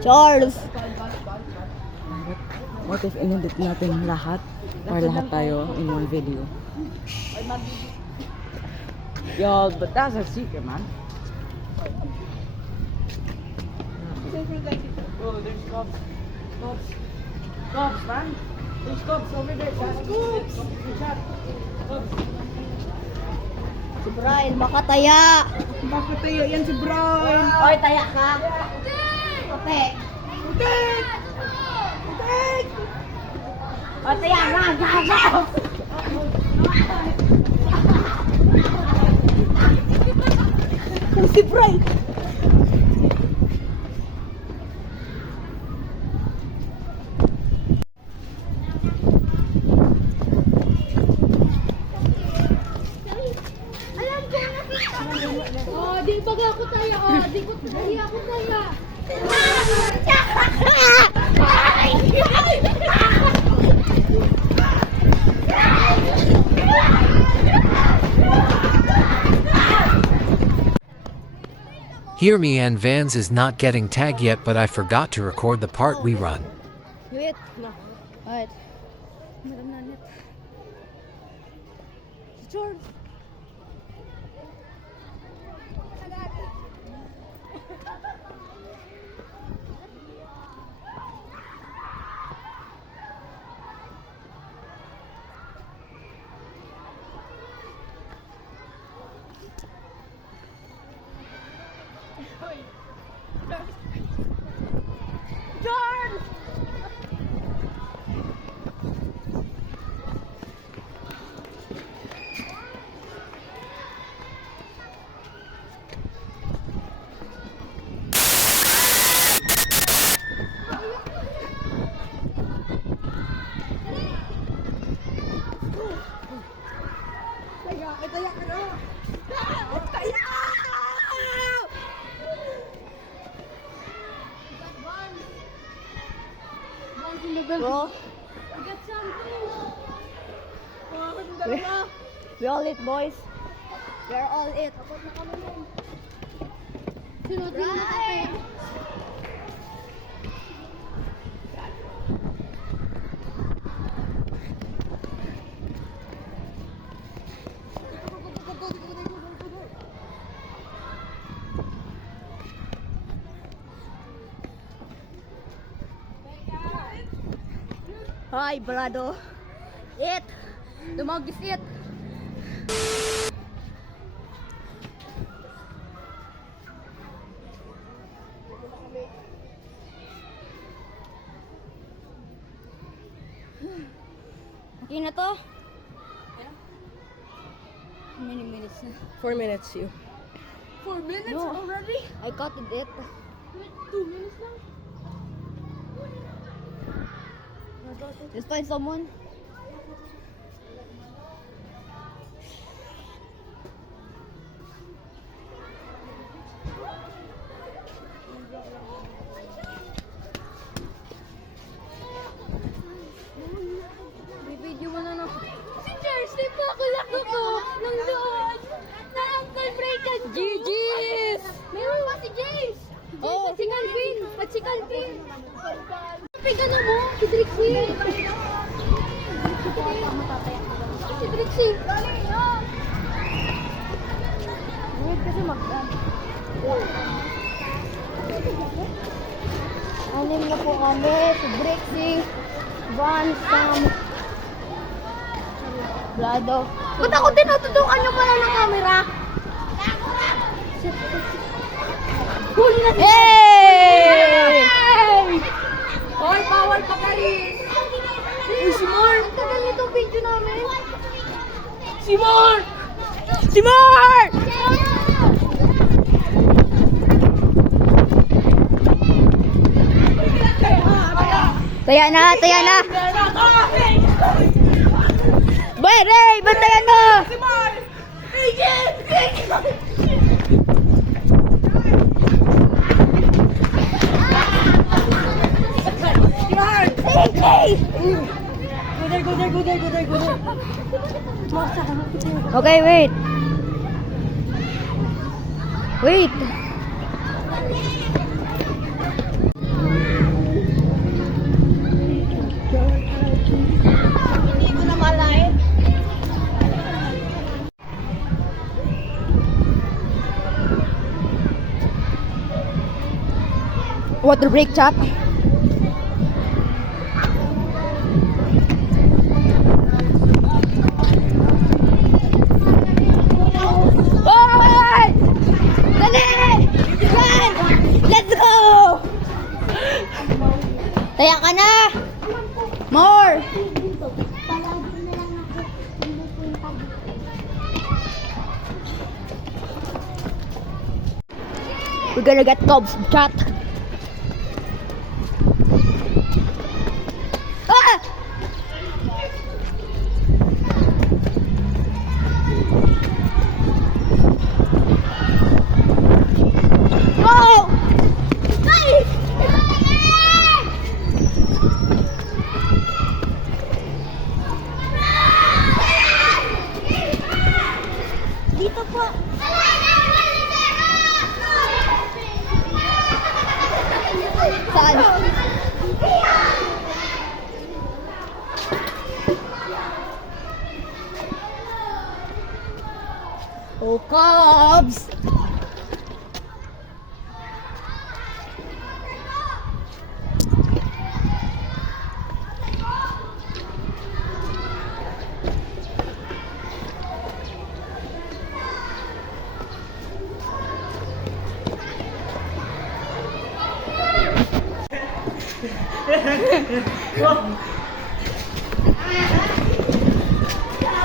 Charles! What if inedit natin lahat? Or lahat tayo in one video? Yo, but that's a secret, man. Oh, there's cops. Cops. Cops, man. There's cops over there. Cops. Cops. Si Brian, makataya! Bakit tayo yan si Brian? Oy, taya ka! Kape! Utek! Utek! O, taya na! Gaga! Si Brian! Oh, di baga ako tayo. Oh, di ako tayo. Hear Me and Vans is not getting tagged yet, but I forgot to record the part we run. Wait. No. Wait. Meron na net. Si Charles! Charles! Bro, we all it, boys. We're all it. Sino na kape? Hi, brado. It. Dumagis it. Okay na to? How many minutes na? 4 minutes, you. 4 minutes No. already? I cut it. 2 minutes lang. Let's find someone. Video mo na si Charles, may pakulak ako ng doon. Na Uncle Break and GG's! Meron pa si James! Oh. At si Calvin! At si Calvin! Pigano mo, si Trixie! Si Trixie! Wait kasi anim na po kami. Si Brixie, Van, Sam, Brado. Ba't ako tinututukan nyo pala ng camera? Huli na si Hey! Hoy, bawal pa ka rin! Si Mark! Ang tagal nitong video namin! Si Mark! Si Mark! Taya na, taya na! Bere, bantayan mo! Si Mark! Okay, wait. Wait. Water break, chat. Oy! Dali! Run! Let's go! Taya ka na! More! We're gonna get Cubs, chat. Ah! Go! Nice! Dito po. Saan? Oh, Cubs!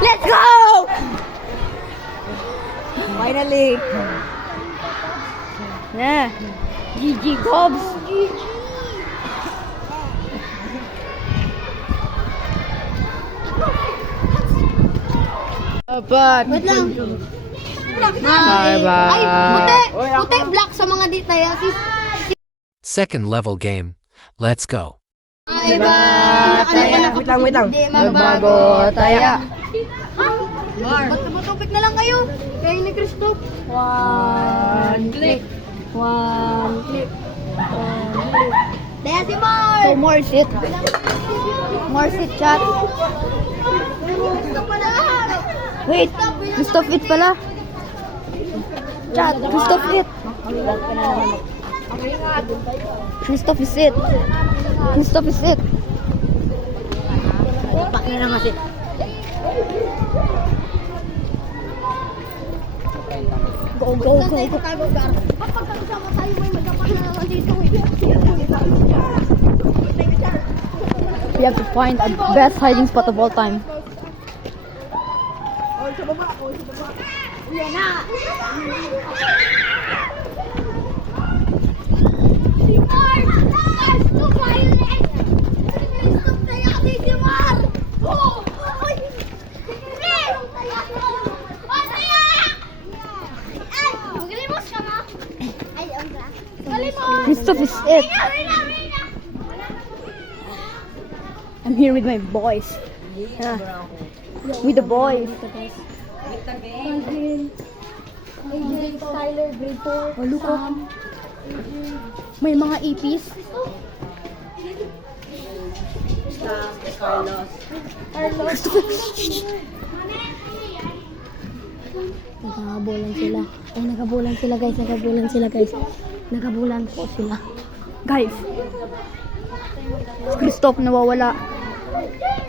Let's go! Finally. Yeah. GG Cubs. Dapat. Wait lang. Ay, puti black sa mga dito. Second level game. Let's go. Ay ba? Wait lang. Di magbago taya. Ba't topic na lang kayo? Kayo ni Christoph. One click. One click. Daya si Mar! So more shit. More shit, chat. Wait, Christoph it pala. Chat, Christoph it. Christoph is it. Christoph is it. Pak na lang kasi. Go, go, go, go. Kapag kasama tayo, may magapan na naman dito. We have to find a best hiding spot of all time. Yan na! Si Mar! That's too violent! Stop na yati si Mar! Oh! Ay! Magalimos ka ma? Ay, ang ba? Galimos! Christoph is it! I'm here with my boys. Yeah. With the boys. AJ, Tyler, grade 4. Oh, look up. May mga EPs. Carlos. Nagkabulan sila. Ay, nagkabulan sila guys. Nagkabulan sila guys. Nagkabulan po sila. Guys. Christoph nawawala.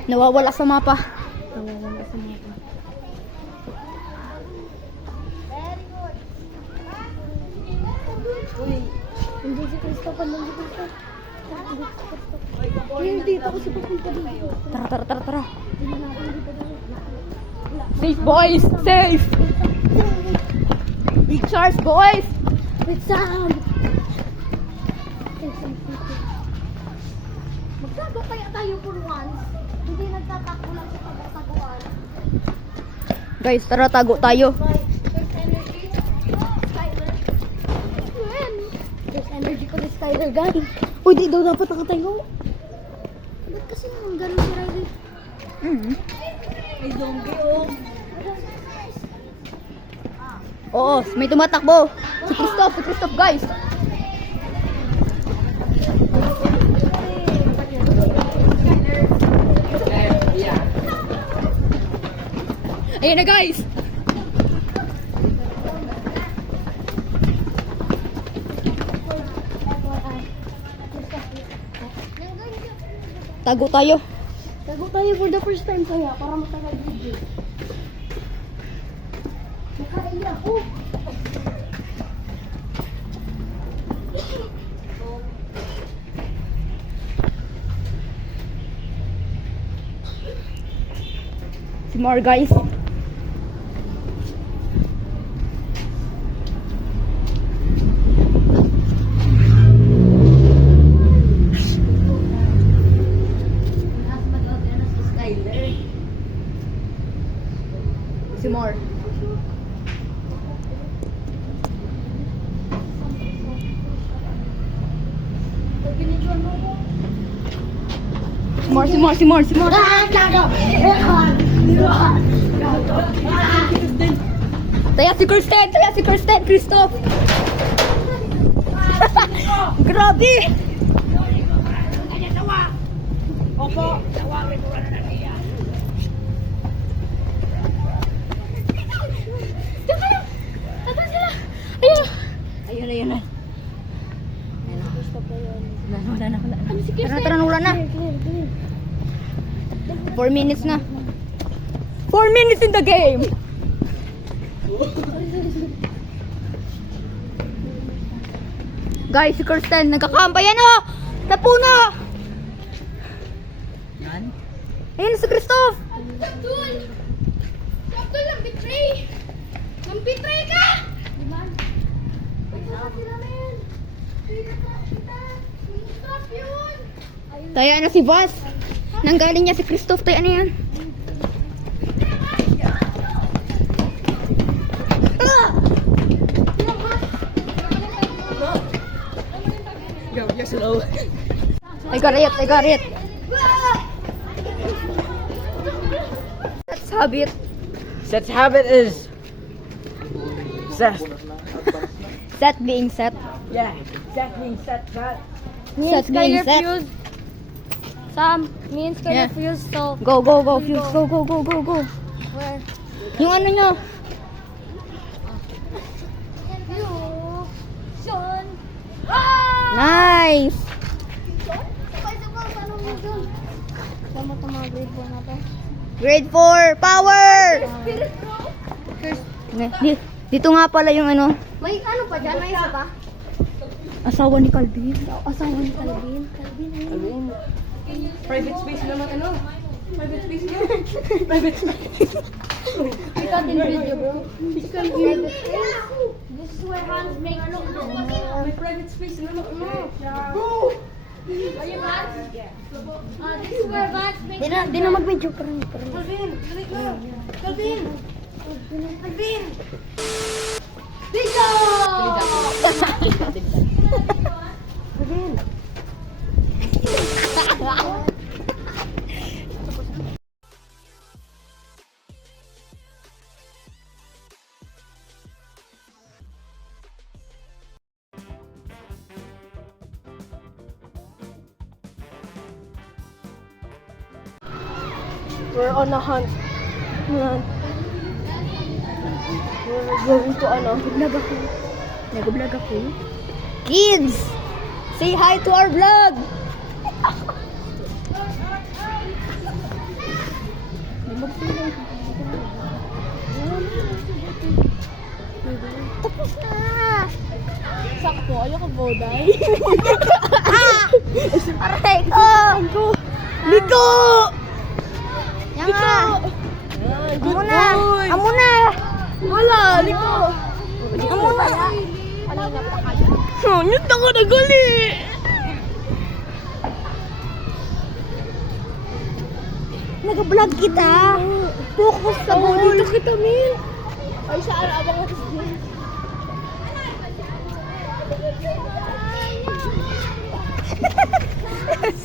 Nawawala sa mapa. Nawawala sa mapa. Hindi si Christoph. Hindi si Christoph. Hindi ako si papunta dito. Tara, tara, tara, tara. Safe boys! Safe! Big Charles boys! With Sam! Magtago kaya tayo for once. Hindi nagtatakbo lang sa pagkataguan. Guys, tara tago tayo. There's energy. Skyler. There's energy ko ni Skyler, guys. Uy, di daw dapat nakatayo. Ba't kasi naman ganun si Riley? May zombie oh. Oo, may tumatakbo. Si Christoph guys. Ayun na guys. Tago tayo. Tago tayo for the first time kaya para matagal video. Nakain ako. Si Mar, guys. Si Mar. Si Mar. Taya si Kirsten, Christoph. Grabe. Opo. Ayun na. Tara, ulan na. 4 minutes na. 4 minutes in the game. Guys, si Kirsten, nagkakambay yan oh! Sa puno! Yan. Ayun si Christoph! Abdul! Abdul, nang-betray! Nang-betray ka! Diba? Stop yun! Taya na si Vas. Nanggaling niya si Christoph. Taya na yan. Go, you're slow. I got it. Let's have it. Set's habit is zest. Set being set. Yeah, set means set. Set being set. Sam, me and Sky Yeah. refuse, so Go. Fuse. Go. where? Yung ano nyo. You, Sean. Nice. Sabay-sabay, paano mo dun? Tama ito mga grade 4 na to. Grade 4. Power. Spirit bro. Dito nga pala yung ano. May ano pa dyan? May isa pa? Asawa ni Calvin. Asawa ni Calvin. Calvin, Private space naman ano? Private space niya. Private space. Ikaw din video bro. Ikaw din. This is where Hans make ano. May private space naman ano? Are you Hans? This is where Hans make. Di na mag-video. Calvin, dali na. Calvin. Video! We're on a hunt. Yan. We're going to ano? Nag-vlog ako. Kids! Say hi to our vlog! Tapos na! Sakto, ayoko boday. Aray ko! Liko! Yan nga! Amo na! Amo na! Wala, liko. Amo na! Oh, yun ako nagali. Nag-vlog kita! Focus sa ball! Dito kita, Min. Ay, saan? Abang ako sa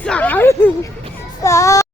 Saan? Sa